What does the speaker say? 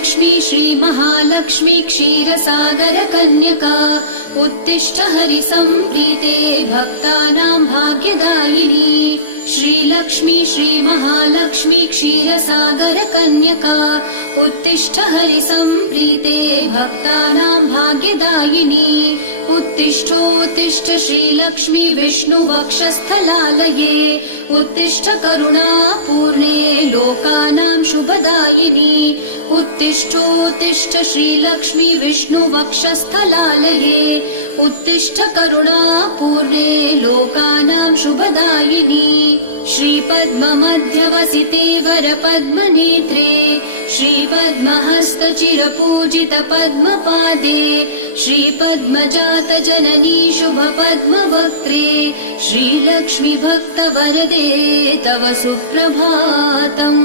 श्रीलक्ष्मी श्रीमहालक्ष्मी क्षीरसागरकन्यका उत्तिष्ठ हरिसम्प्रीते भक्तानां भाग्यदायिनी। श्रीलक्ष्मी श्रीमहालक्ष्मी क्षीरसागरकन्यका उत्तिष्ठ हरिसम्प्रीते भक्तानां भाग्यदायिनी। उत्तिष्ठोत्तिष्ठ श्रीलक्ष्मी विष्णुवक्षस्थलालये उत्तिष्ठ करुणापूर्णे लोकानां शुभदायिनी। उत्तिष्ठोत्तिष्ठ श्रीलक्ष्मी विष्णुवक्षस्थलालये उत्तिष्ठ करुणापूर्णे लोकानां शुभदायिनी। श्रीपद्ममध्यवसिते वरपद्मनेत्रे श्रीपद्महस्तचिरपूजित पद्मपादे श्रीपद्मजातजननी शुभपद्मवक्त्रे श्रीलक्ष्मी भक्तवरदे तव सुप्रभातम्।